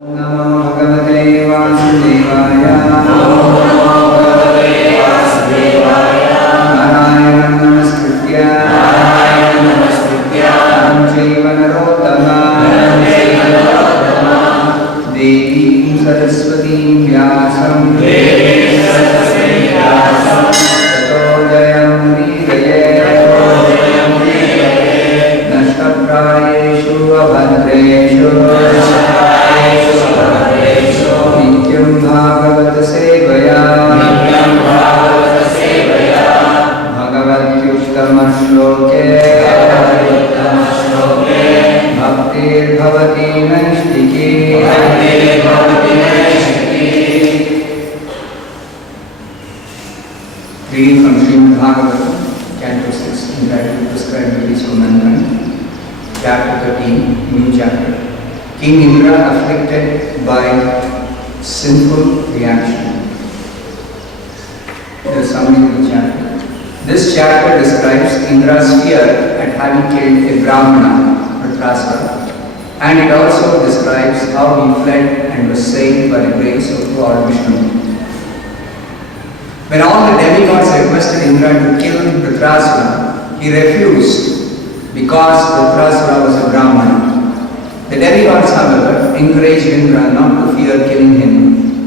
नमो भगवते वासुदेवाय नारायणं नमस्कृत्य नरं चैव नरोत्तमं देवीं सरस्वतीं व्यासं ततो जयमुदीरये नष्टप्रायेषु अभद्रेषु नित्यं भागवत सेवया भगवत्युत्तमश्लोके भक्तिर्भवति नैष्ठिकी Reading from Srimad Bhagavatam, Canto 6, entitled Prescribed Duties for Mankind, Chapter 13, New Chapter. King Indra afflicted by sinful reaction. The summary of the chapter. This chapter describes Indra's fear at having killed a Brahmana, Vritrasura, and it also describes how he fled and was saved by the grace of Lord Vishnu. When all the demigods requested Indra to kill Vritrasura, he refused because Vritrasura was a Brahmana. The demigods, however, encouraged Indra not to fear killing him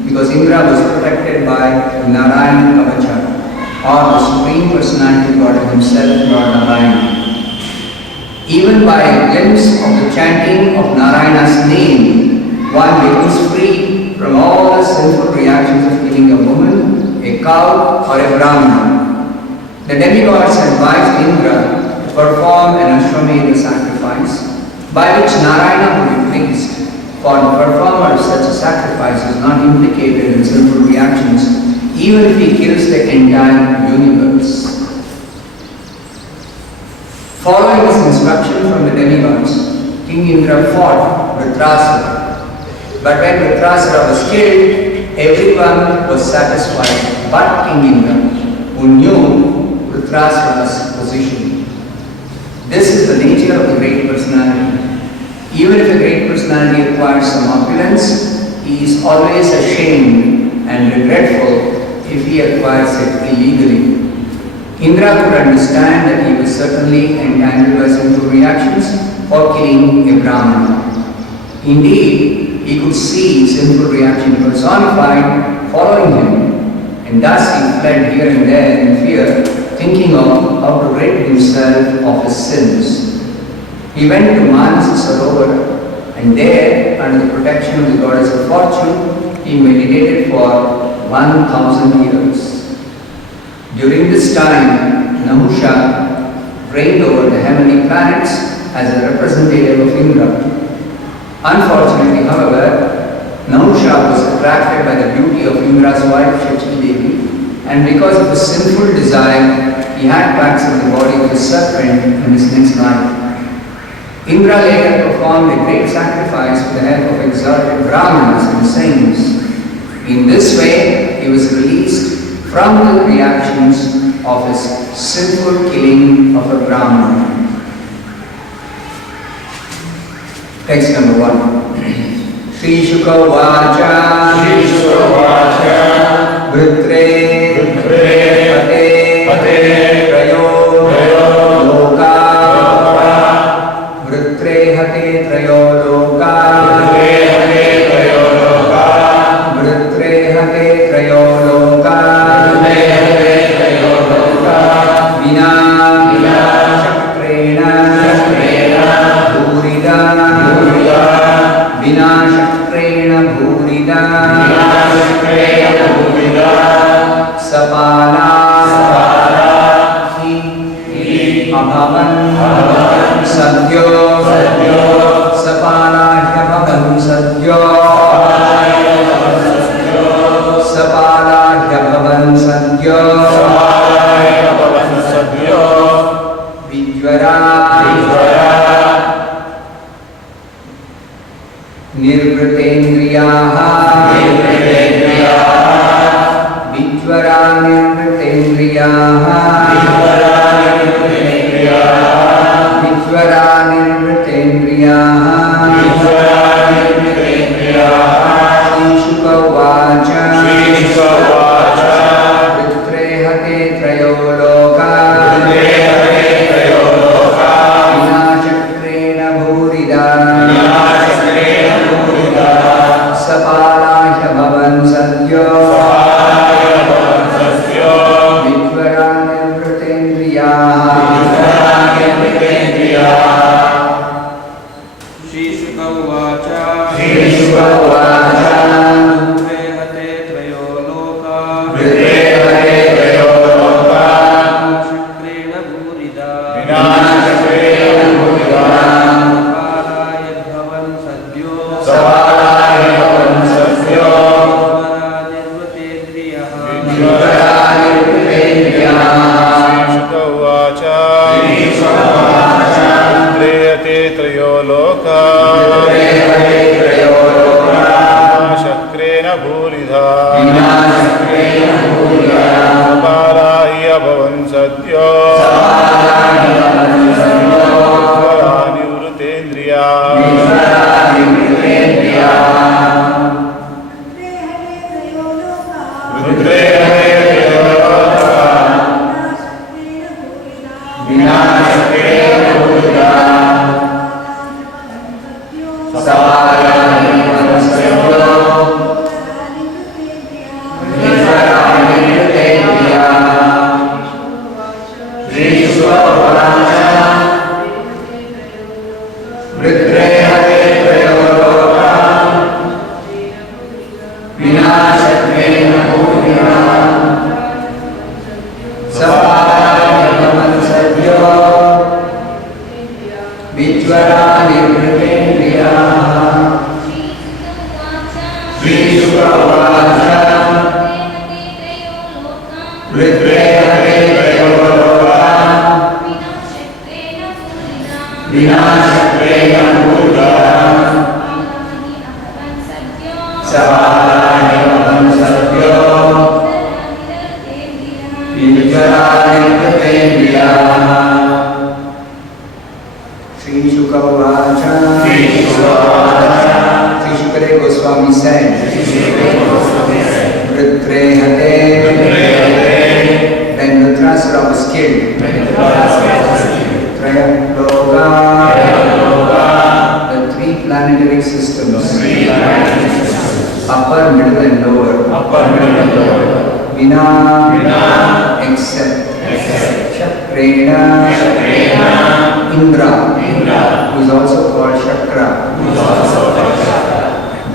because Indra was protected by Narayana Kavacha, or the Supreme Personality God himself, Lord Narayana. Even by a glimpse of the chanting of Narayana's name, one becomes free from all the sinful reactions of killing a woman, a cow, or a Brahmana. The demigods advised Indra to perform an Ashwamedha sacrifice, by which Narayana would be pleased, for the performer of such a sacrifice is not implicated in sinful reactions, even if he kills the entire universe. Following this instruction from the demigods, King Indra fought Vritrasura. But when Vritrasura was killed, everyone was satisfied but King Indra, who knew Vritrasura's position. This is the nature of a great personality. Even if a great personality acquires some opulence, he is always ashamed and regretful if he acquires it illegally. Indra could understand that he was certainly entangled by sinful reactions for killing a Brahmana. Indeed, he could see sinful reaction personified following him, and thus he fled here and there in fear, thinking of how to rid himself of his sins. He went to Manas Sarovar, and there, under the protection of the goddess of fortune, he meditated for 1,000 years. During this time, Nahusha reigned over the heavenly planets as a representative of Indra. Unfortunately, however, Nahusha was attracted by the beauty of Indra's wife Shakti Devi, and because of his sinful desire, he had to accept the body of the serpent in his next life. Indra later performed a great sacrifice with the help of exalted Brahmanas and saints. In this way, he was released from the reactions of his sinful killing of a Brahmana. Text number 1. Shri Shuka Vacha Vritre Pate Trayo Loka Vritre Hate Trayo Loka Vritre Hate Trayo Loka Vina Shakrena Bhurida Vina Shakrena Bhurida Sapala Abhavan Sadhyo Sapala Abhavan Sadhyo Sapala Abhavan Sadhyo Vijvara Nirvritendriyaha Vijvara Nirvritendriyaha Vijvara Nirvritendriyaha Vritrehate Devaloka Vinashakrena Purga Savalani Avansabhyo Vijarani Pratendriya. Sri Shuka Vacha Sri Shukadeva Goswami said, Vritrehate, when Vritrasura was killed, Trayam Loka, the three planetary systems, upper, middle and lower, Vina, except Shakrena, Indra, who is also called Shakra,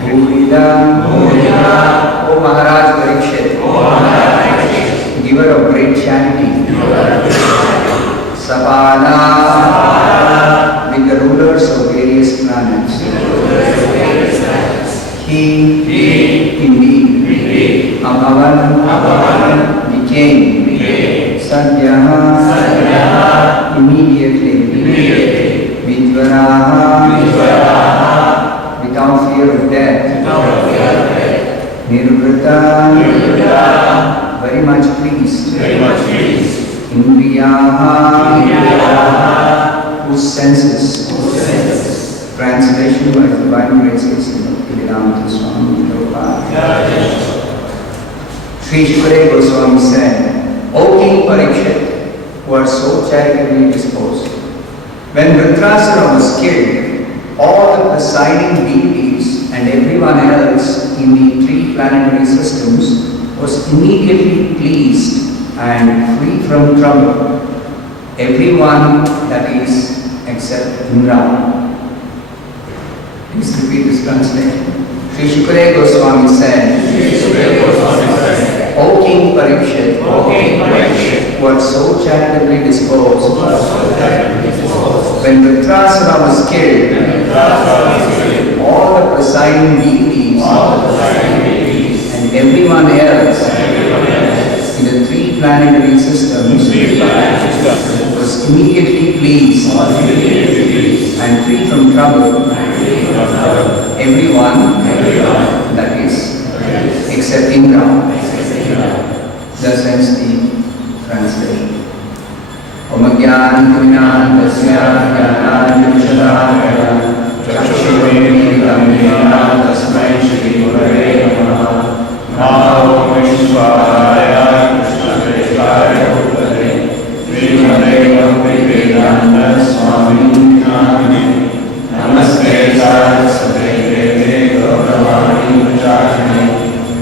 Bhurida, O Maharaj Parikshit, giver of great charity, Sapala, with the rulers of various planets. He indeed, Amavan, became, Sadhyaha, immediately, Vidvaraha, without fear of death, Nirvrita, very much pleased, Indriyaha, whose senses, translation by Divine Graces in Bhaktivedanta Swami Prabhupada. Sri Shukadeva Goswami said, O King Parikshit, who are so charitably disposed, when Vritrasura was killed, all the presiding deities and everyone else in the three planetary systems was immediately pleased and free from trouble. Everyone, that is, except Indra. Please repeat this translation. Sri Shukadeva Goswami said, O King Parikshit, who are so charitably disposed, when Vritrasura was killed, all the presiding deities and everyone else in the three planetary systems was immediately pleased and free from trouble. Everyone, that is, except Indra. Thus ends the translation. Om Jnana Tasya Jnana Vishadaya Chakshurvimidamena Tasmai Shri Gurave Namaha. Namo Vishwaya Krishna Krishaya Bhutale Srimate Bhaktivedanta Swami Nami Namaste Saraswate Deve Gauravani Vachani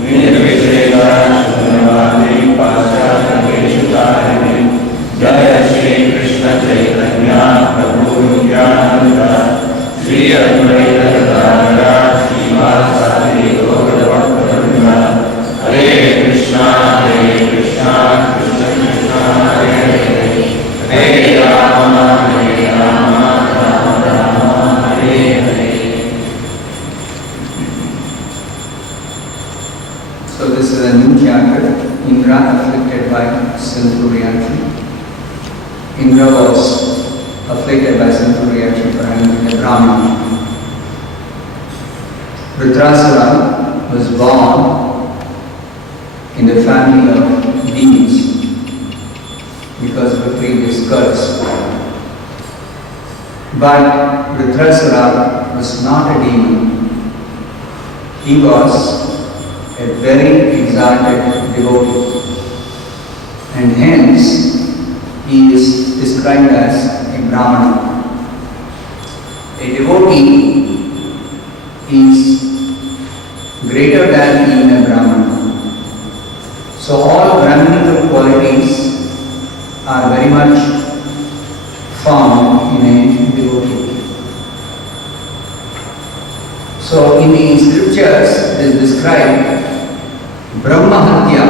Nirvisheda Shunavadi Paschata Veshutarini Jaya Shri Krishna Chaitanya Prabhu Nityananda Shri Advaita Gadadhara Srivasadi Gaurabhakta Hare Krishna Krishna Krishna Hare Hare Hare Rama Rama Rama Hare Hare. So this is a new chapter. Indra afflicted by sinful reaction. Indra was afflicted by sinful reaction for having a Brahmana. Vritrasura was born in the family of demons because of a previous curse. But Vritrasura was not a demon. He was a very exalted devotee, and hence he is described as a Brahmana. A devotee is greater than even a Brahmana. So all Brahmanical qualities are very much found in a devotee. So in the scriptures it is described Brahma Hatya,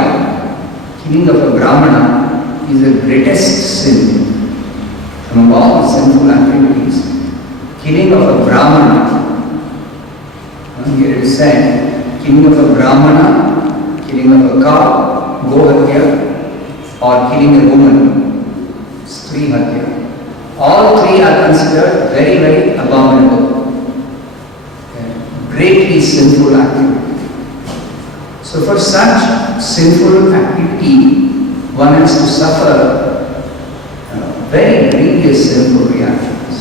killing of a Brahmana, is the greatest sin among all the sinful activities. Killing of a Brahmana, here it is said, killing of a Brahmana, killing of a cow, Gohatya, or killing a woman, Stri Hatya. All three are considered very, very abominable, greatly sinful activity. So for such sinful activity, one has to suffer very grievous sinful reactions.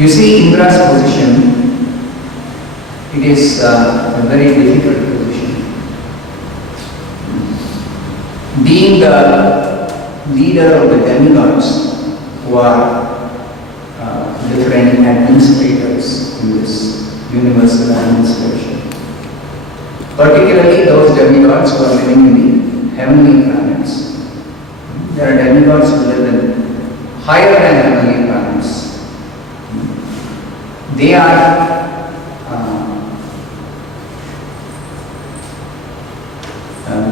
You see Indra's position, it is a very difficult position. Being the leader of the demigods, who are different administrators in this universal administration, particularly those demigods who are living in the heavenly planets. There are demigods who live in higher than heavenly planets. They are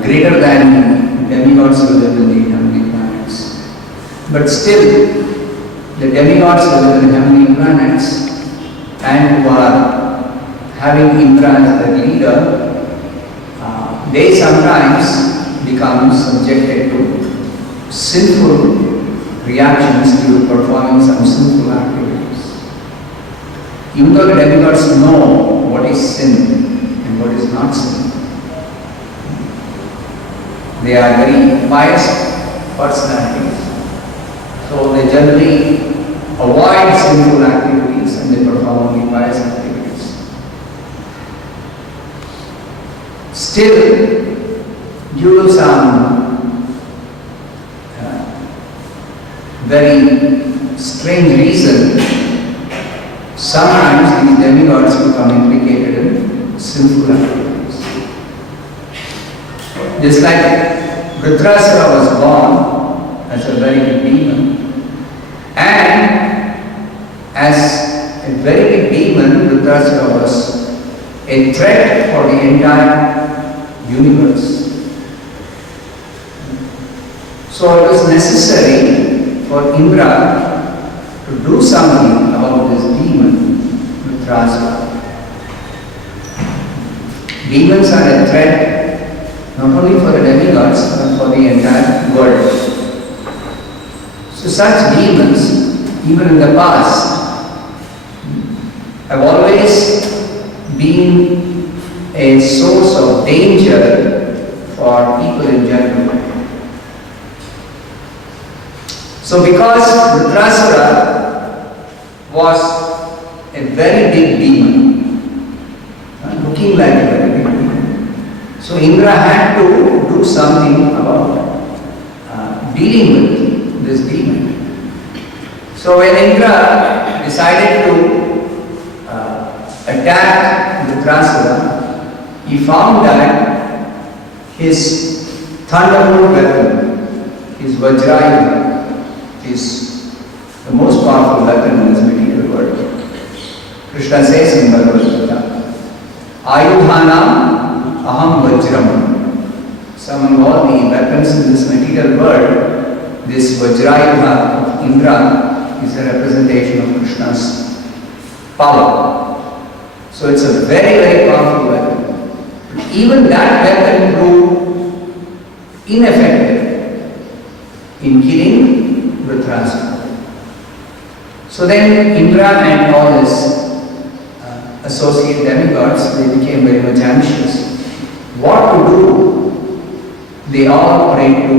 greater than demigods who live in the heavenly planets. But still, the demigods who live in heavenly planets and who are having Indra as their leader, they sometimes become subjected to sinful reactions due to performing some sinful activities. Even though the demigods know what is sin and what is not sin, they are very pious personalities. So they generally avoid sinful activities and they perform only pious activities. Still, due to some very strange reason, sometimes these demigods become implicated in sinful activities. Just like Vritrasura was born as a very big demon, and as a very big demon, Vritrasura was a threat for the entire universe. So it was necessary for Indra to do something about this demon, Vritrasura. Demons are a threat not only for the demigods but for the entire world. So such demons, even in the past, have always been a source of danger for people in general. So because Vritrasura was a very big demon, looking like a very big demon, so Indra had to do something about dealing with this demon. So when Indra decided to attack Vritrasura, he found that his thunderbolt weapon, his Vajrayuda, is the most powerful weapon in this material world. Krishna says in Bhagavad Gita, Ayudhanam aham vajram. So among all the weapons in this material world, this Vajrayuda of Indra is a representation of Krishna's power. So it's a very, very powerful weapon. But even that weapon proved ineffective in killing Vritrasura. So then Indra and all his associate demigods, they became very much anxious. What to do? They all prayed to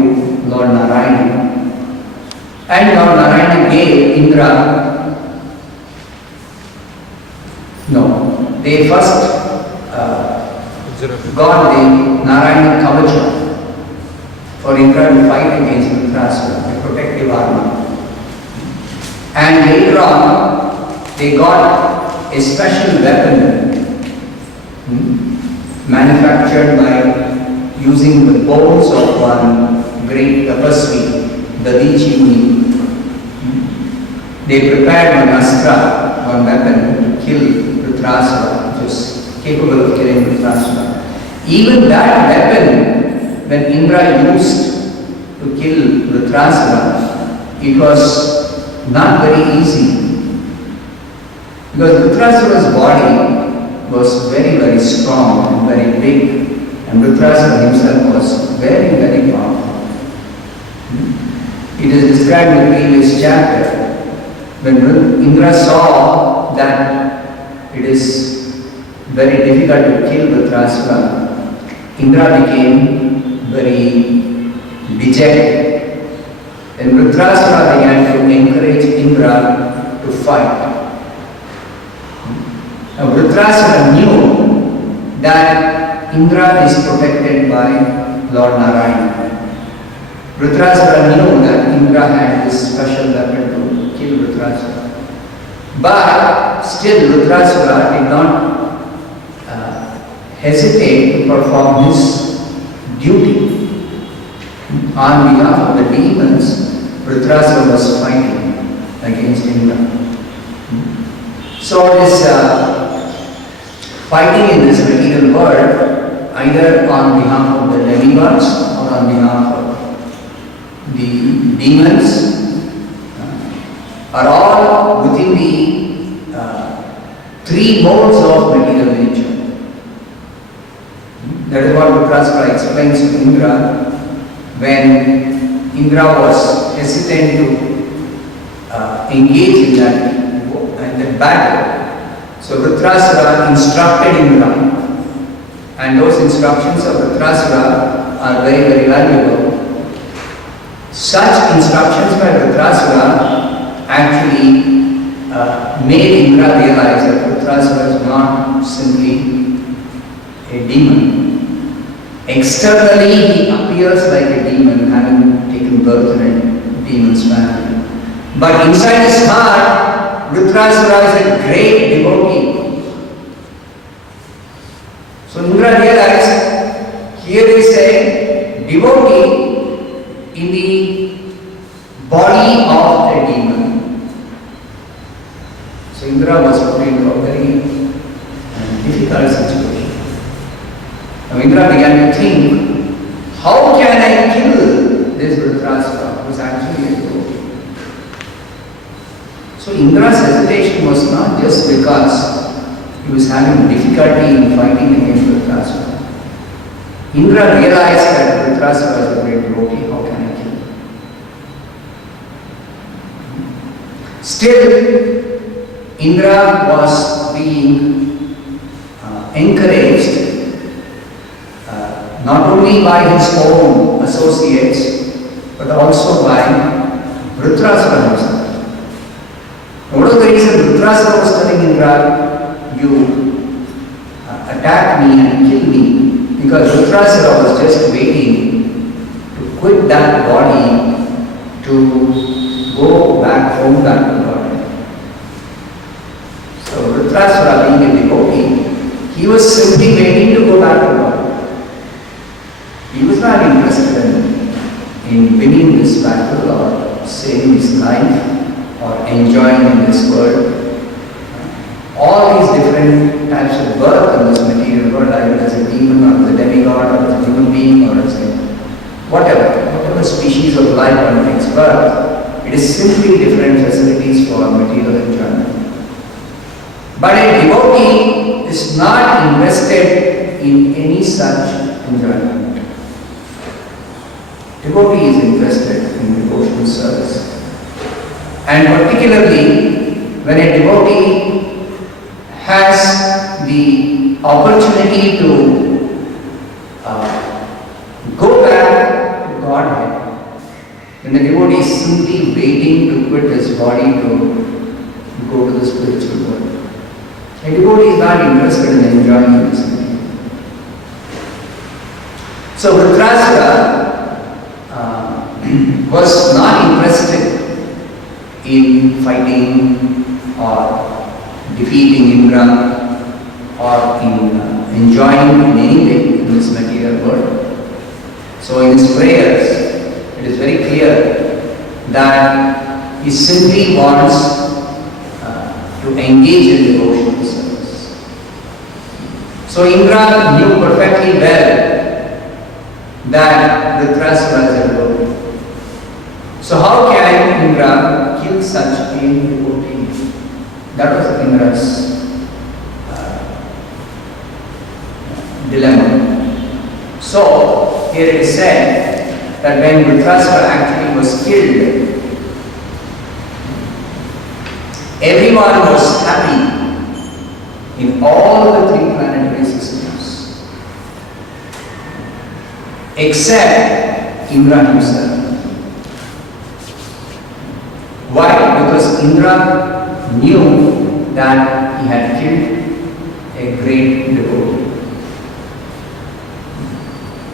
Lord Narayana. And Lord Narayana gave Indra, they first got the Narayana Kavacha for Indra to fight against Vritrasura, a protective armor. And later on, they got a special weapon manufactured by using the bones of one great tapasvi, Dadichi Muni. They prepared one astra, one weapon to kill Vritrasura, which is capable of killing Vritrasura. Even that weapon, when Indra used to kill Vritrasura, it was not very easy. Because Vritrasura's body was very, very strong and very big and And Vritrasura himself was very, very powerful. It is described in the previous chapter. When Indra saw that it is very difficult to kill Vritrasura, Indra became very dejected. And Vritrasura began to encourage Indra to fight. Now Vritrasura knew that Indra is protected by Lord Narayana. Vritrasura knew that Indra had this special weapon to kill Vritrasura. But still Vritrasura did not hesitate to perform his duty. On behalf of the demons, Vritrasura was fighting against Indra. So this fighting in this material world, either on behalf of the demigods or on behalf of the demons, are all within the three modes of material nature. That is what Vritrasura explains to Indra when Indra was hesitant to engage in that battle. So Vritrasura instructed Indra, and those instructions of Vritrasura are very, very valuable. Such instructions by Vritrasura actually made Indra realize that Vritrasura is not simply a demon. Externally, he appears like a demon, having taken birth in a demon's family. But inside his heart, Vritrasura is a great devotee. So Indra realized here is a devotee in the body of a demon. So Indra was put into a very difficult situation. Now Indra began to think, how can I kill this Vritrasura who is actually a devotee? So Indra's hesitation was not just because he was having difficulty in fighting against Vritrasura. Indra realized that Vritrasura is a great devotee, how can I kill him? Still, Indra was being encouraged not only by his own associates, but also by Vritrasura himself. One of the reasons Vritrasura was telling Indra, you attack me and kill me, because Vritrasura was just waiting to quit that body to go back home, back to God. So Vritrasura, being a devotee, he was simply waiting to go back to God. He was not interested in winning this battle or saving his life or enjoying in this world. All these different types of birth in this material world, either as a demon or as a demigod or as a human being or as a whatever species of life one takes birth, it is simply different facilities for material enjoyment. But a devotee is not invested in any such enjoyment. Devotee is interested in devotional service. And particularly when a devotee has the opportunity to go back to Godhead, then the devotee is simply waiting to quit his body to go to the spiritual world. A devotee is not interested in enjoying this. So Vritrasura was not interested in fighting or defeating Indra or in enjoying in any way in this material world. So in his prayers, it is very clear that he simply wants to engage in devotional service. So Indra knew perfectly well that Vritrasura is a devotee. So how can Indra kill such a devotee? That was Indra's dilemma. So, here it is said that when Dhritarashtra actually was killed, everyone was happy in all the three planetary systems except Indra himself. Why? Because Indra knew that he had killed a great devotee.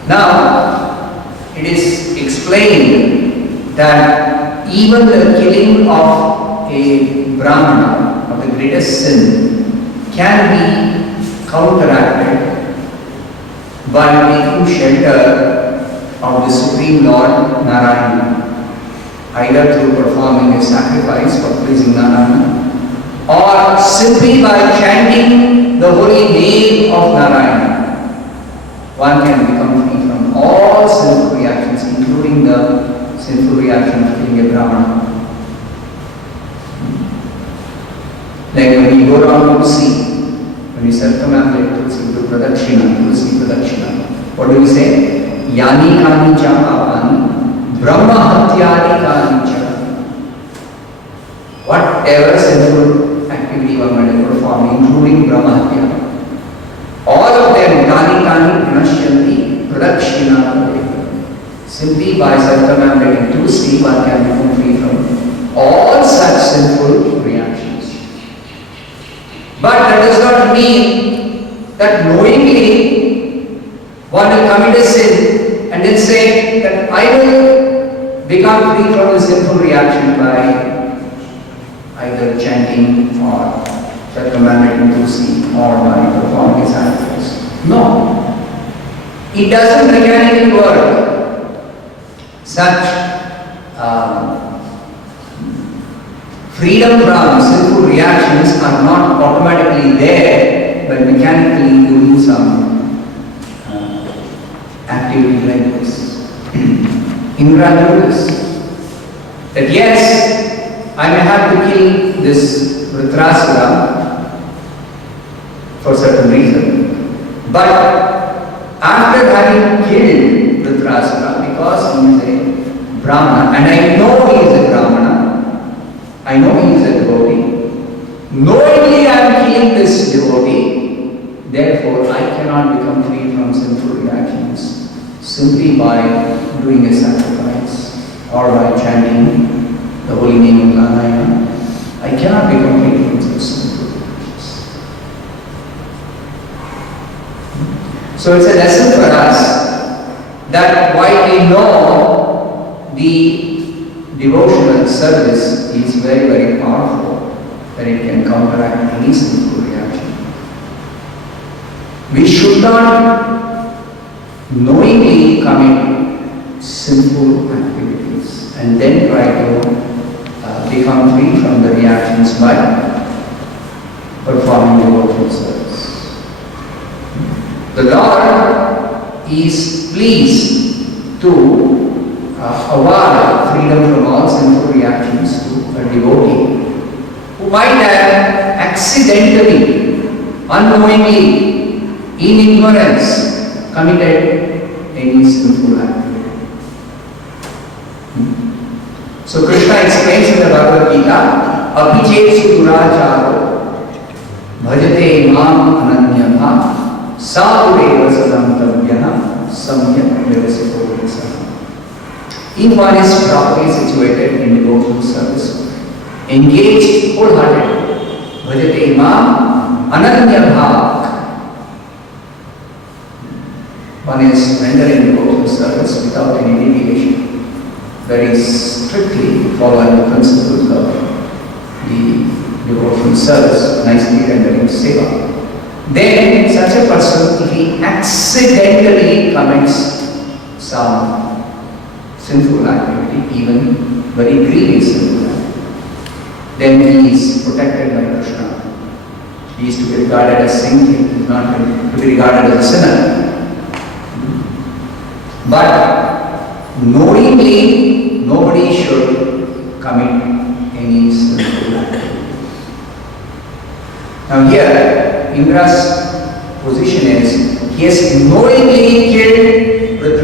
Now, it is explained that even the killing of a Brahmana, of the greatest sin, can be counteracted by taking shelter of the Supreme Lord Narayana, either through performing a sacrifice for pleasing Narayana, or simply by chanting the holy name of Narayana. One can become free from all sinful reactions, including the sinful reaction of killing a Brahmana. Like when you go around Tulsi, when you circumambulate Tulsi, do Pradakshina, Tulsi Pradakshina, what do we say? Yani kani cha papani, Brahma hatyani kani cha. Whatever sinful activity one might perform, including Brahma hatya, all of them kani kani pranashyanti pradakshina. Simply by circumambulating Tulsi, one can become free from all such sinful reactions. But that does not mean that knowingly one will commit a sin and then say that I will become free from the sinful reaction by either chanting or circumambulating Tulsi or by performing a sacrifice. No. It doesn't mechanically work. Such freedom from sinful reactions are not automatically there by mechanically doing some activity like this. Indra knew this. That yes, I may have to kill this Dhritarashtra for certain reason, but after having killed Dhritarashtra, because he is a Brahmana, and I know he is a Brahmana, I know he is a devotee, knowingly I am killing this devotee, therefore I cannot become free from sinful reactions simply by doing a sacrifice or by chanting the holy name of Narayana. I cannot become free from such sinful reactions. So it's a lesson for us that while we know the devotional service is very, very powerful, that it can counteract any sinful reaction, we should not knowingly commit sinful activities and then try to become free from the reactions by performing devotional service. The Lord is pleased to award freedom from all sinful reactions to a devotee who might have accidentally, unknowingly, in ignorance, committed any sinful activity. So Krishna explains in the Bhagavad Gita, Apichesu duracharo bhajate mam ananyatha sadhureva sadantavyaha samyak vyavasito vyasaha. If one is properly situated in devotional service, engaged wholeheartedly, bhajate imam ananya bhak, one is rendering devotional service without any deviation, very strictly following the principles of the devotional service, nicely rendering seva. Then such a person, if he accidentally commits some sinful activity, even very grievous sinful activity, then he is protected by Krishna. He is to be regarded as saintly, he is not to be regarded as a sinner. But knowingly, nobody should commit any sinful activity. Now here, Indra's position is, he has knowingly killed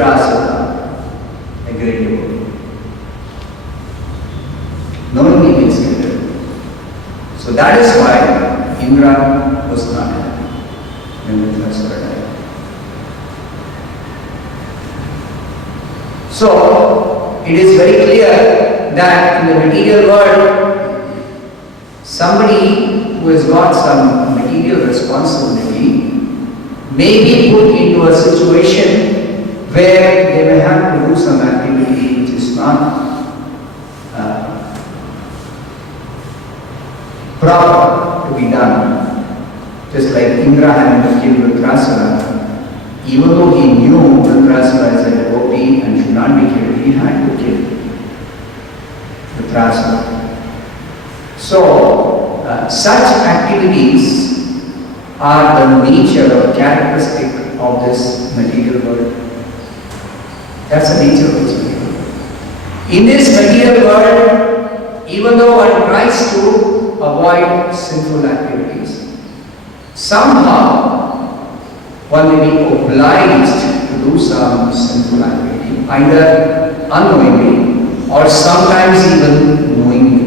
Vritrasura agreed to go. Knowingly means guilty. So that is why Indra was not happy when Vritrasura died. So it is very clear that in the material world, somebody who has got some material responsibility may be put into a situation where they may have to do some activity which is not proper to be done. Just like Indra having to kill Vritrasura, even though he knew Vritrasura is a devotee and should not be killed, he had to kill Vritrasura. So, such activities are the nature or characteristic of this material world. That's the nature of this material world. In this material world, even though one tries to avoid sinful activities, somehow one may be obliged to do some sinful activity, either unknowingly or sometimes even knowingly.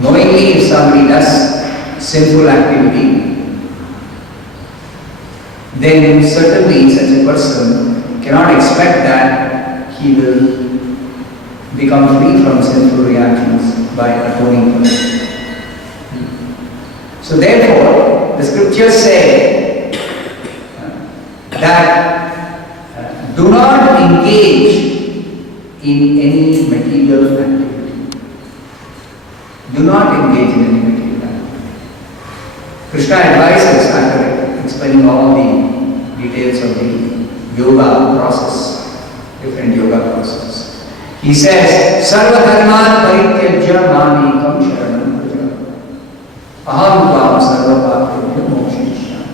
Knowingly, if somebody does sinful activity, then certainly such a person cannot expect that he will become free from sinful reactions by atoning for it. So therefore, the scriptures say that do not engage in any material activity. Do not engage in any material activity. Krishna advises, after explaining all the details of the yoga process, different yoga processes. He says, Sarva dharman parityajya mamekam sharanam vraja. Aham tvam sarva papebhyo mokshayishyami.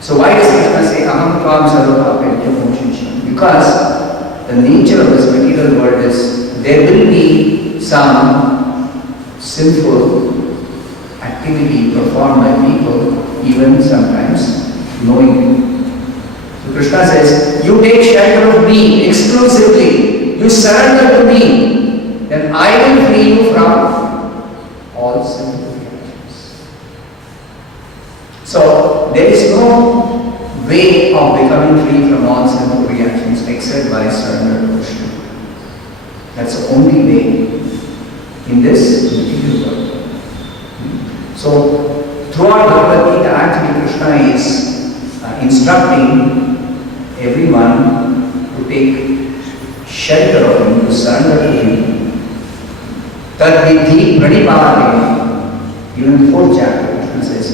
So why does Krishna say aham tvam sarva papebhyo mokshayishyami? Because the nature of this material world is there will be some sinful activity performed by people, even sometimes knowingly. So Krishna says, you take shelter of me exclusively, you surrender to me, then I will free you from all sinful reactions. So there is no way of becoming free from all sinful reactions except by surrender to Krishna. That's the only way in this material world. So throughout Bhagavad Gita, actually Krishna is instructing everyone to take shelter of him, to surrender to him. Tad vidhi pranipādena. Even in the 4th chapter, Krishna says,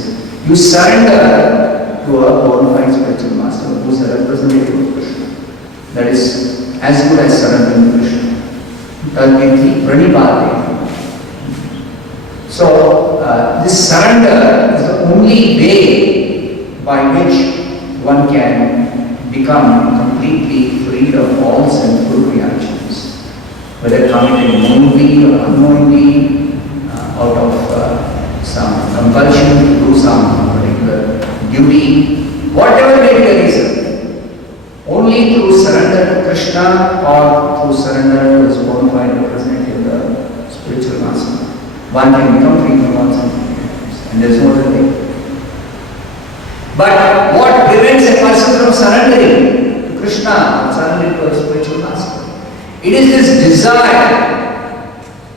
you surrender to a bona fide spiritual master who is a representative of Krishna. That is as good as surrendering to Krishna. Tad vidhi pranipādena. So, this surrender is the only way by which one can become completely freed of all sinful reactions, whether committed knowingly or unknowingly, out of some compulsion to do some particular duty, whatever may be the reason, only through surrender to Krishna or through surrender to his bona fide representative, the spiritual master, one can become free from all sinful reactions, and there is no other way. But what prevents a person from surrendering to Krishna, surrendering to a spiritual master? It is this desire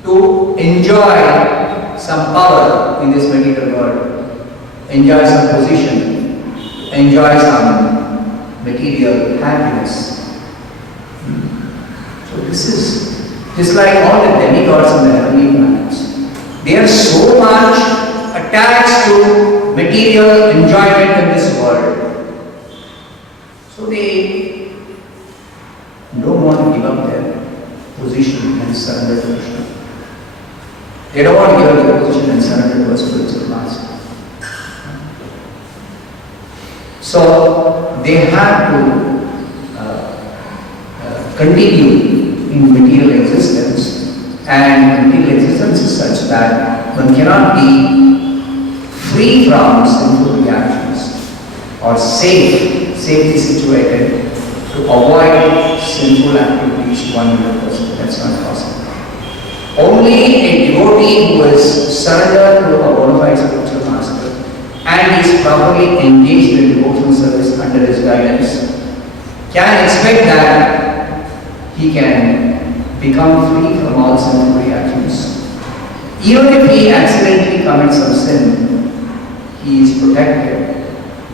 to enjoy some power in this material world, enjoy some position, enjoy some material happiness. So this is just like all the demigods in the heavenly planets. They are so much attached to material enjoyment in this world. So they don't want to give up their position and surrender to Krishna. They don't want to give up their position and surrender to a spiritual master. So they have to continue in material existence, and material existence is such that one cannot be free from sinful reactions or safely situated to avoid sinful activities 100%. That's not possible. Only a devotee who is surrendered to a bona fide spiritual master and is properly engaged in devotional service under his guidance can expect that he can become free from all sinful reactions. Even if he accidentally commits some sin, he is protected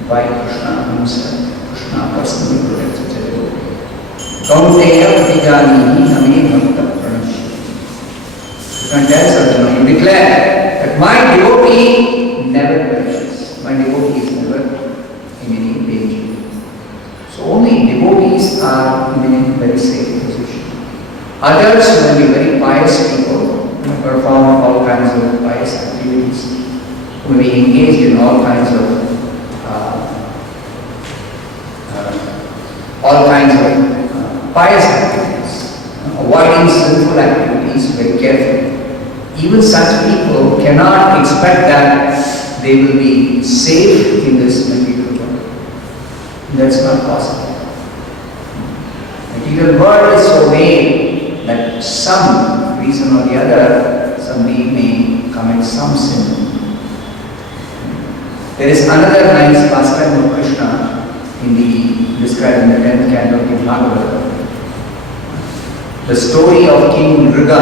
by Krishna himself. Krishna personally protects the devotee. Kaunteya pratijanihi name bhakta pranashya. Krishna tells Arjuna, you declare that my devotee never perishes. My devotee is never in any danger. So only devotees are in a very safe position. Others will be very pious people who perform all kinds of pious activities, who will be engaged in all kinds of pious activities, avoiding sinful activities very carefully. Even such people cannot expect that they will be safe in this material world. That's not possible. Material world is so vain that some reason or the other, somebody may commit some sin. There is another nice pastime of Krishna described in the 10th canto of the Bhagavata. The story of King Mriga.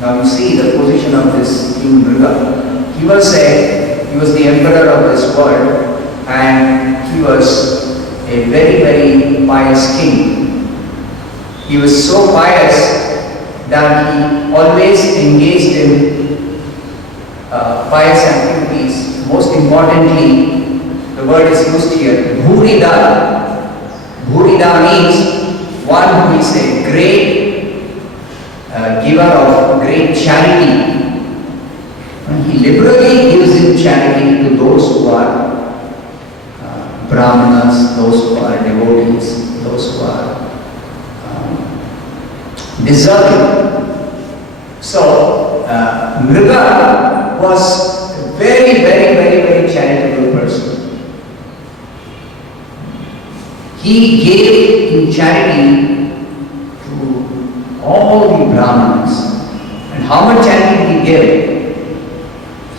Now you see the position of this King Mriga. He was the emperor of this world, and he was a very, very pious king. He was so pious that he always engaged in pious activities. Most importantly, the word is used here, Bhurida. Bhurida means one who is a great giver of great charity. And he liberally gives in charity to those who are Brahmanas, those who are devotees, those who are deserving. So, Mriga was a very, very, very, very charitable person. He gave in charity to all the Brahmanas. And how much charity he gave?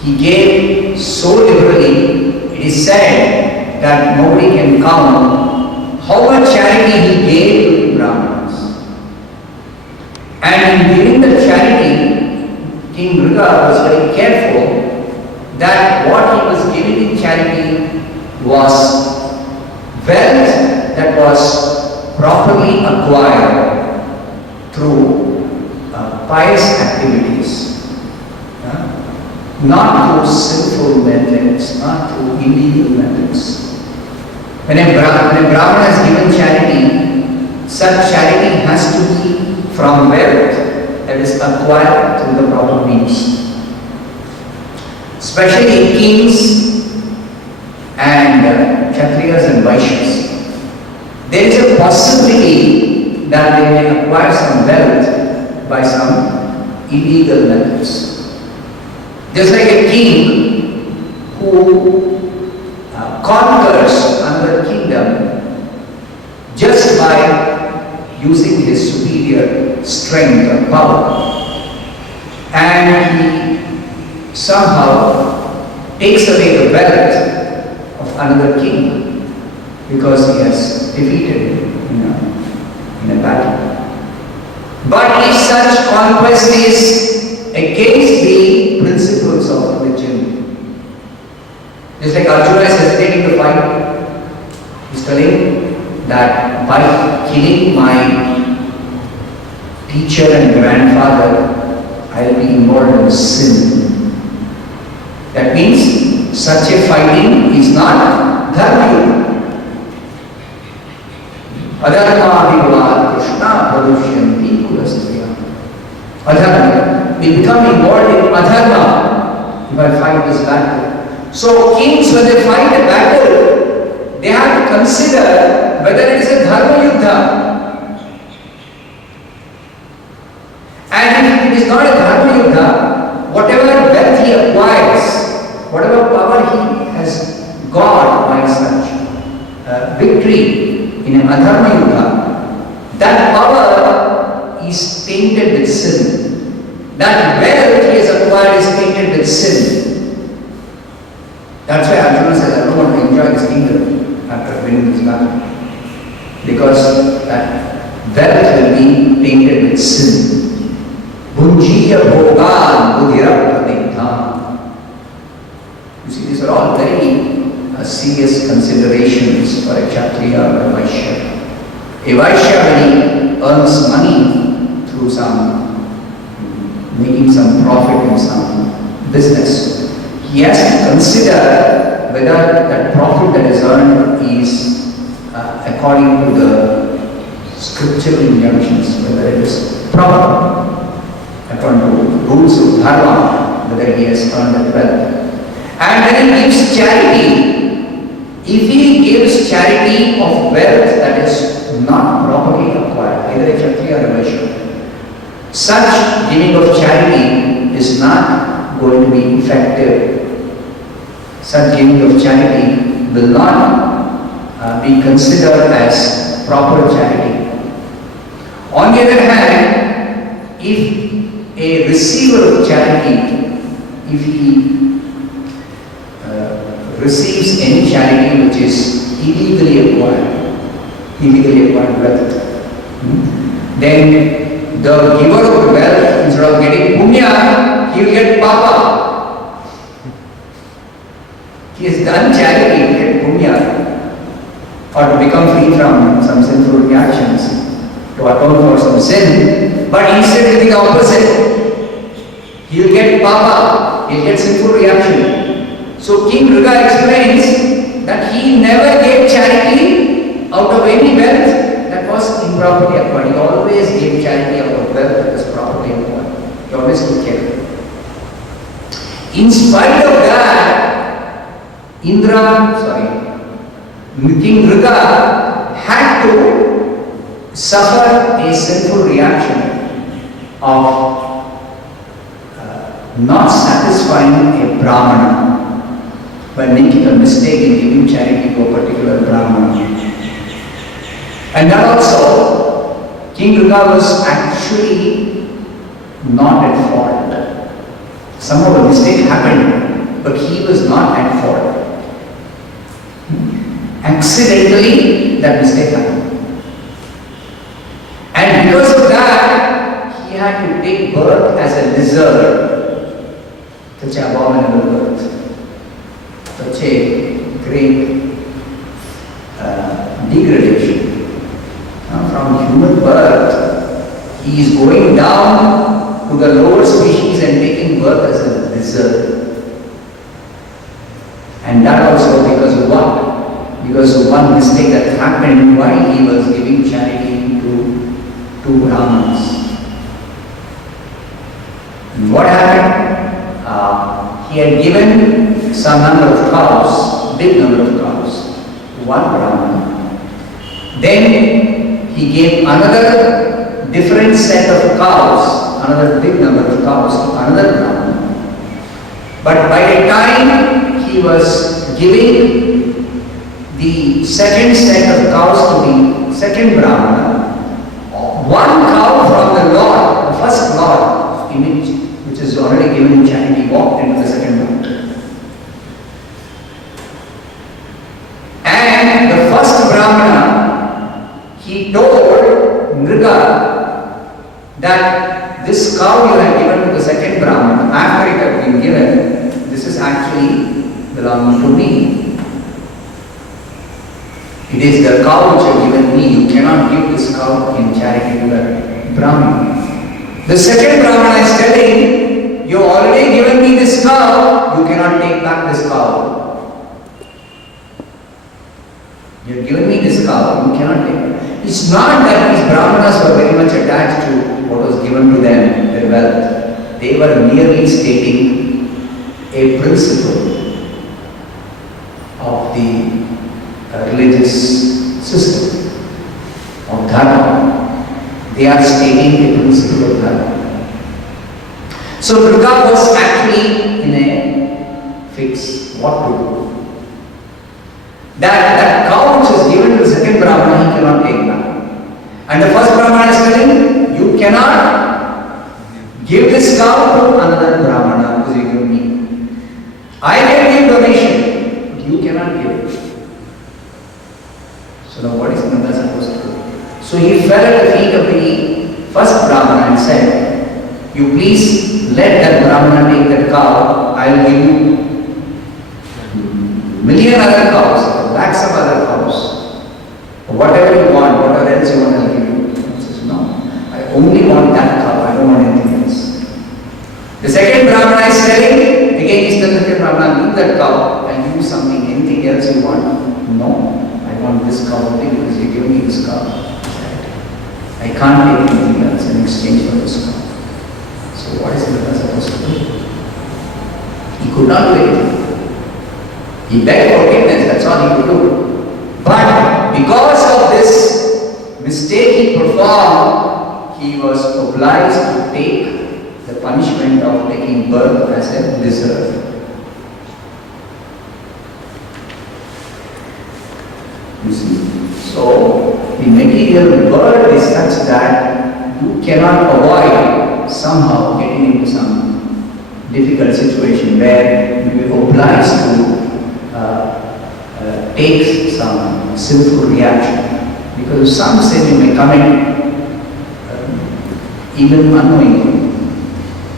He gave so liberally, it is said that nobody can count how much charity he gave to the Brahmanas. And in giving the charity, King Mriga was very careful that what he was giving in charity was wealth that was properly acquired through pious activities, not through sinful methods, not through illegal methods. When a Brahman has given charity, such charity has to be from wealth that is acquired through the proper means. Especially kings and Kshatriyas and Vaishyas. There is a possibility that they may acquire some wealth by some illegal methods. Just like a king who conquers another kingdom just by using his superior strength or power, and he somehow takes away the wealth of another king because he has defeated him in a battle. But if such conquest is against the principles of religion, just like Arjuna is hesitating to fight, he's telling that by killing my teacher and grandfather, I will be involved in sin. That means such a fighting is not dharma. Adharma vivad Krishna pradushyanti kulasya. Adharma. We become involved in adharma if I fight this battle. So kings, when they fight a battle, they have to consider whether it is a dharma yuddha. And if it is not a dharma yuddha, whatever wealth he acquires, whatever power he has God by such victory in an adharma yuddha, that power is tainted with sin. That wealth he has acquired is tainted with sin. That's why Arjuna says, I don't want to enjoy this kingdom after winning this battle. Because that wealth will be tainted with sin. Bhunjiya bhogan budhirapradikdha. You see, these are all very serious considerations for a Kshatriya or a Vaishya. A Vaishya, when he earns money through making some profit in some business, he has to consider whether that profit that is earned is according to the scriptural injunctions, whether it is proper, according to rules of dharma, whether he has earned that wealth. And when he gives charity, if he gives charity of wealth that is not properly acquired, either a Kshatriya or a Vaishya, such giving of charity is not going to be effective. Such giving of charity will not be considered as proper charity. On the other hand, if a receiver of charity, if he receives any charity which is illegally acquired wealth, then the giver of wealth, instead of getting punya, he will get papa. He has done charity, he will get punya, or to become free from some sinful reactions, to atone for some sin. But instead it will be the opposite. He will get papa, he will get sinful reaction. So King Riga explains that he never gave charity out of any wealth that was improperly acquired. He always gave charity out of wealth that was properly acquired. He always took care. In spite of that, King Riga had to suffer a sinful reaction of not satisfying a Brahmana by making a mistake in giving charity to a particular Brahmana. And that also, King Riga was actually not at fault. Somehow a mistake happened, but he was not at fault. Accidentally, that mistake happened. And because of that, he had to take birth as a lizard. Such an abominable birth. Such a great degradation. From human birth, he is going down to the lower species and taking birth as a lizard. And that also because of what? Because of one mistake that happened while he was giving charity to two Brahmins. And what happened? He had given some number of cows, big number of cows, to one Brahmin. Then he gave another different set of cows, another big number of cows to another Brahmin. But by the time he was giving the second set of cows to the second Brahmana, one cow from the Lord, the first Lord image, which is already given in charity, walked into the second Brahmana. And the first Brahmana, he told Nriga that this cow you have given to the second Brahmana, after it had been given, this is actually belonging to me. It is the cow which you have given me. You cannot give this cow in charity to the Brahmana. The second Brahmana is telling, you have already given me this cow, you cannot take back this cow. You have given me this cow, you cannot take it. It's not that these Brahmanas were very much attached to what was given to them, their wealth. They were merely stating a principle of the religious system of dharma. They are stating a principle of dharma. So Durga was actually in a fix what to do. That cow which is given to the second Brahmana, he cannot take back. And the first Brahmana is telling, you cannot give this cow to another Brahmana because you give me. I can give donation, but you cannot give it. So now what is Nanda supposed to do? So he fell at the feet of the first Brahmana and said, you please let that Brahmana take that cow, I will give you million other cows, lakhs of other cows. Whatever you want, whatever else you want, I will give you. He says, no, I only want that cow, I don't want anything else. The second Brahmana is telling, again he tells the second Brahmana, leave that cow, I'll give you something, anything else you want. No. I want this cow only because you give me this cow. I can't take anything else in exchange for this cow. So what is Nanda supposed to do? He could not do anything. He begged forgiveness, that's all he could do. But because of this mistake he performed, he was obliged to take the punishment of taking birth as a deserve. You see, so the material birth is such that you cannot avoid somehow getting into some difficult situation where you are obliged to take some sinful reaction. Because of some sin you may commit even unknowingly.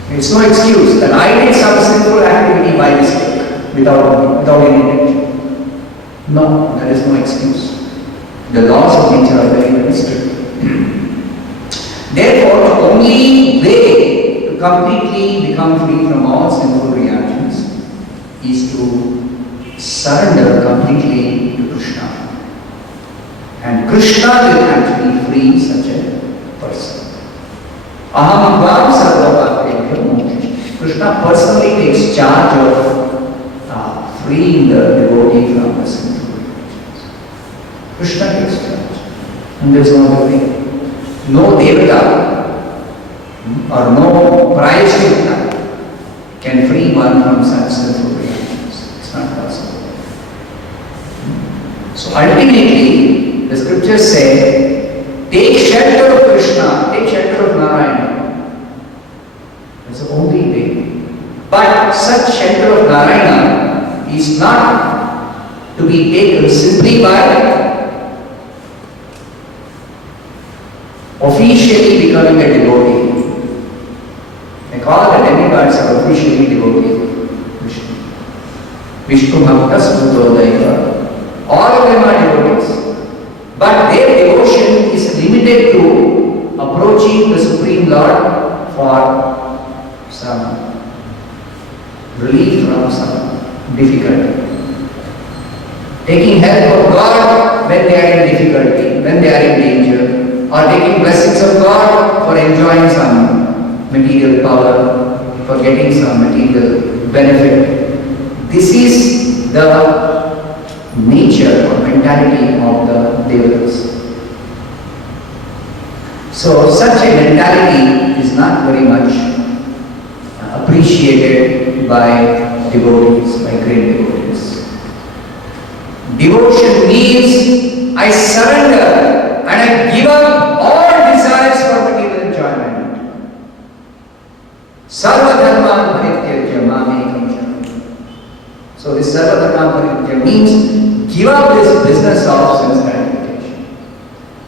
It's no excuse that I did some sinful activity by mistake without any intention. No, there is no excuse. The laws of nature are very, very strict. Therefore, the only way to completely become free from all sinful reactions is to surrender completely to Krishna. And Krishna will actually free such a person. Aham Bhav Sarvabhakriyam Moksham. Krishna personally takes charge of freeing the devotee from the sinful reactions. Krishna takes charge. And there is no other way. No Devata or no Prayaschitta can free one from such sinful reactions. It's not possible. So ultimately, the scriptures say, take shelter of Krishna, take shelter of Narayana. That's the only way. But such shelter of Narayana is not to be taken simply by officially becoming a devotee. Like all the demigods are officially devotees. Vishnu Bhaktas Mutodaiva. All of them are devotees. But their devotion is limited to approaching the Supreme Lord for some relief from some difficulty. Taking help of God when they are in difficulty, when they are in danger, or taking blessings of God for enjoying some material power, for getting some material benefit. This is the nature or mentality of the devotees. So such a mentality is not very much appreciated by devotees, by great devotees. Devotion means I surrender and I give up all desires for material enjoyment. Sarva dharma parityajya mamekam sharanam. So this sarva dharma parityajya means give up this business of sense gratification.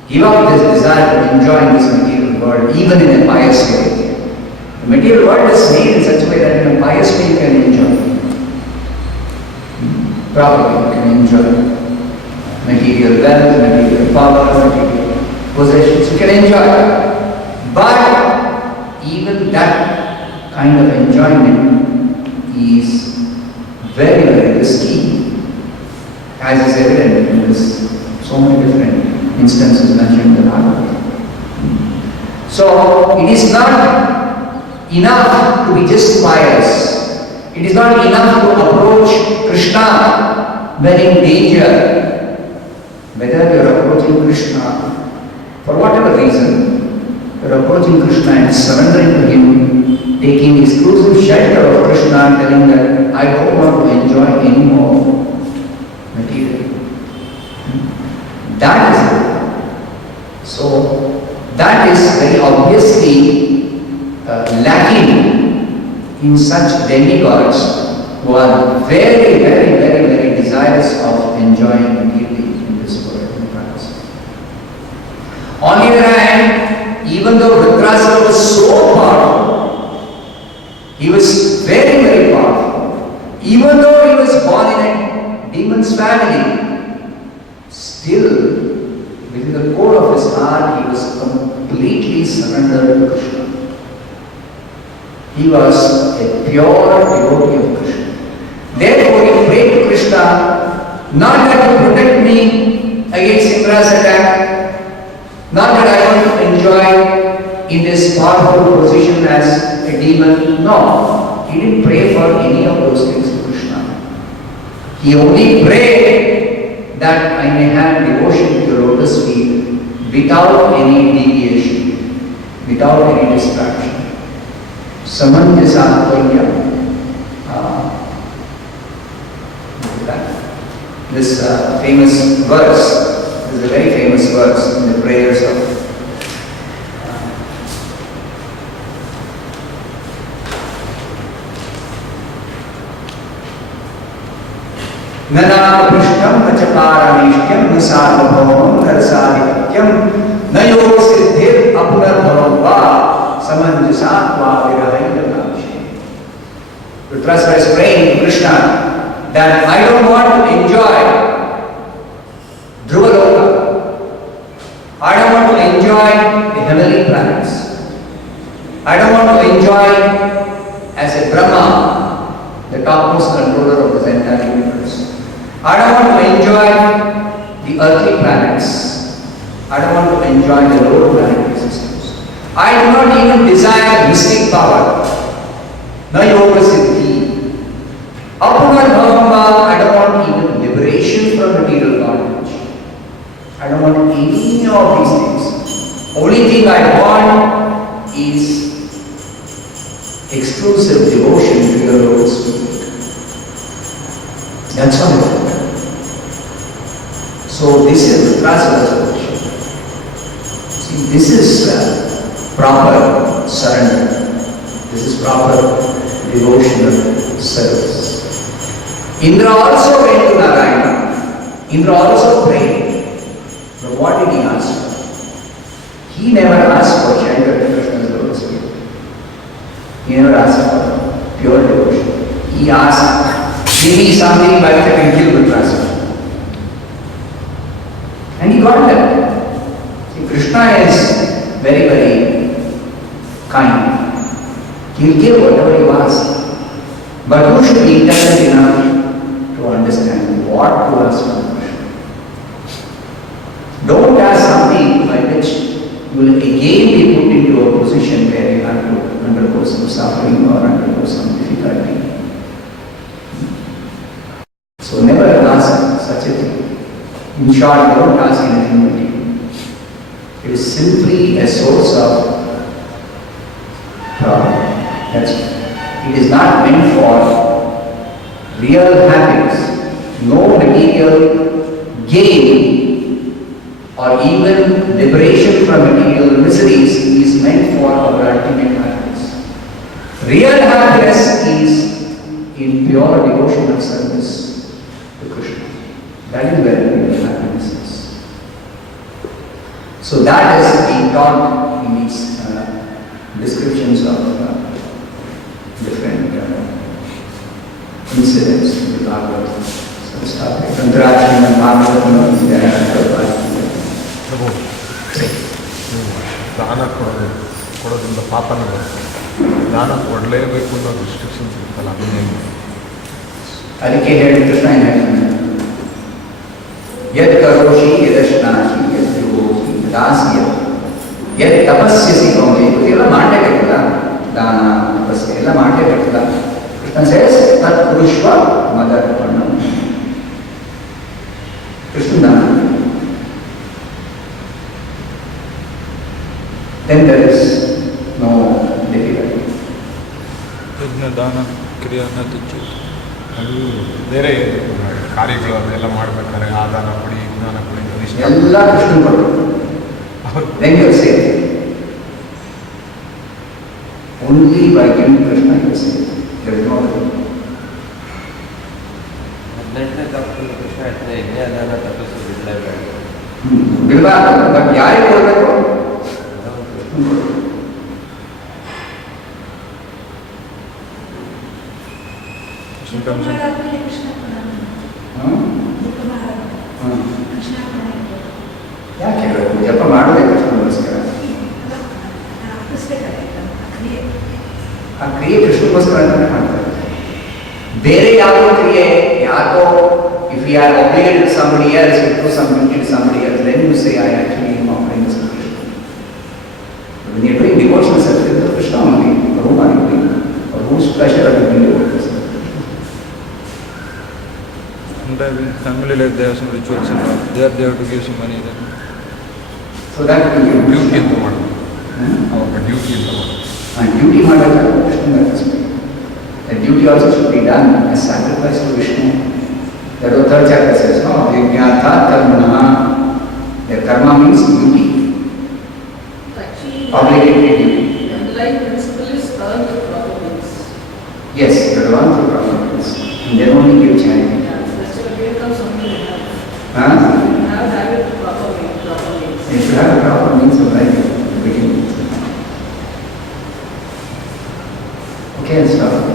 Give up this desire to enjoy this material world even in a pious way. The material world is made in such a way that in a pious way you can enjoy. Properly you can enjoy material wealth, material power, material possessions, you can enjoy. But even that kind of enjoyment is very, very risky, as is evident in this so many different instances mentioned in the Bhagavad. So it is not enough to be just pious. It is not enough to approach Krishna when in danger. Whether you are approaching Krishna for whatever reason, you are approaching Krishna and surrendering to Him, taking exclusive shelter of Krishna and telling that I don't want to enjoy any more material. demigods who are very, very, very, very desirous of enjoying the beauty in this world. On the other hand, even though Vritrasura was so powerful, he was very, very powerful. Even though he was born in a demon's family, still, within the core of his heart, he was completely surrendered to Krishna. He was a pure devotee of Krishna. Therefore, he prayed to Krishna, not that to protect me against Indra's attack, not that I want to enjoy in this powerful position as a demon. No, he didn't pray for any of those things to Krishna. He only prayed that I may have devotion to your lotus feet without any deviation, without any distraction. Samanjasattvaya. This famous verse is a very famous verse in the prayers of Nana Prishtam Nachaparamishtyam Nasarvabhavam Narsadhipatyam Nayo Siddhir Apunarbhavamva Samanjasatva Virahayadamshi. Vritrasura is praying to Krishna that I don't want to enjoy Dhruvaloka. I don't want to enjoy the heavenly planets. I don't want to enjoy as a Brahma, the topmost controller of this entire universe. I don't want to enjoy the earthly planets. I don't want to enjoy the lower planetary systems. I do not even desire mystic power. Na yoga siddhi. Apunarbhavamva, I don't want even liberation from material bondage. I don't want any of these things. Only thing I want is exclusive devotion to your Lord's feet. That's all I want. So this is Vritrasura's position. See, this is proper surrender. This is proper devotional service. Indra also went to Narayana. Indra also prayed. But what did he ask for? He never asked for shelter to Krishna's lotus feet. He never asked for pure devotion. He asked, give me something by which I can kill Vritrasura. And he got that. See, Krishna is very, very kind. He will give whatever you ask. But you should be intelligent enough to understand what to ask from Krishna. Don't ask something by which you will again be put into a position where you have to undergo some suffering or undergo some difficulty. So never ask such a thing. In short, don't ask anything material. It is simply a source of problem. That's it. It is not meant for real happiness. No material gain or even liberation from material miseries is meant for our ultimate happiness. Real happiness is in pure devotion and service to Krishna. That is where real happiness is. So that is being taught in these descriptions of different incidents in the Bhagavad. So start with Tantrachim and Bhagavad. ದಾನ ಕೊಡೋದ್ರಿಂದ ಪಾಪನ ದಾನ ಕೊಡಲೇಬೇಕು ಅನ್ನೋ restrictions ಇರುತ್ತಲ್ಲ ಅದನ್ನೇನು ಅದಕ್ಕೆ ಹೇಳಿ ಕೃಷ್ಣ ಯದ್ ಕರೋಷಿ ಯದಶ್ನಾಶಿ ಯದ್ ಯೋಗಿ ದಾಸ್ಯ ಯದ್ ತಪಸ್ಯಸಿ ಕೌಂತೆ ಇದೆಲ್ಲ ಮಾಡಲೇಬೇಕಲ್ಲ ದಾನ ತಪಸ್ಸೆ ಎಲ್ಲ ಮಾಡಲೇಬೇಕಲ್ಲ ಕೃಷ್ಣ ಸೇಸ್ ತತ್ ಪುರುಷ್ವ ಮದರ್ಪಣ ಕೃಷ್ಣ ದಾನ. Then there is no difficulty. ಯಜ್ಞ ದಾನ ಕ್ರಿಯಾನ ತುಚ್ಚು ಅದು ಬೇರೆ ಕಾರ್ಯಗಳು ಅದೆಲ್ಲ ಮಾಡ್ಬೇಕಾದ್ರೆ ಆ ದಾನ ಕೊಡಿ ಜ್ಞಾನ ಕೊಡಿ ಎಲ್ಲ ಕೃಷ್ಣ ಕೊಡು. Then you say only by giving Krishna you say There is no other way. ಹದಿನೆಂಟನೇ ತಪ್ಪಲ್ಲಿ ಕೃಷ್ಣ ಹೇಳ್ತಾನೆ ಯಜ್ಞದಾನ ತಪಸ್ಸು ಬಿಡಲೇಬೇಡ. ಬಿಡಬಾರ್ದು, ಬಟ್ ಯಾರಿಗೆ ಕೊಡಬೇಕು? ಯಾಕೆ ಹೇಳಬೇಕು? ಜಪ ಮಾಡೋದೇ ಕೃಷ್ಣಗೋಸ್ಕರ. ಆ ಕ್ರಿಯೆ ಕೃಷ್ಣಗೋಸ್ಕರ ಅಂತಾನೆ ಮಾಡ್ತಾರೆ. ಬೇರೆ ಯಾವುದೋ ಕ್ರಿಯೆ ಯಾಕೋ if you are obligated to somebody else, you do some duty to somebody else, then you say I actually am offering this to Krishna. But when you are doing devotional service to Krishna only, for whom are you doing? For whose pleasure are you doing devotional service? Sometimes in family life they have some rituals and all. There they have to give some money then. So that will be duty ಅಂತ ಮಾಡೋದು. ಅವಾಗ duty ಅಂತ ಮಾಡೋದು. duty ಮಾಡಬೇಕಾದ್ರೆ Krishna respect. The duty also should be done as sacrifice to Vishnu. That the third chapter says, no, yajnatha karmana. The karma means duty. Actually, Obligatory duty. the underlying principle is earn the proper means. Yes, you have to run through proper means. And then only give charity. Yeah, that's why here comes something like that. Huh? You have to have it proper means. You should have a proper means of life at the beginning. Okay, let's start.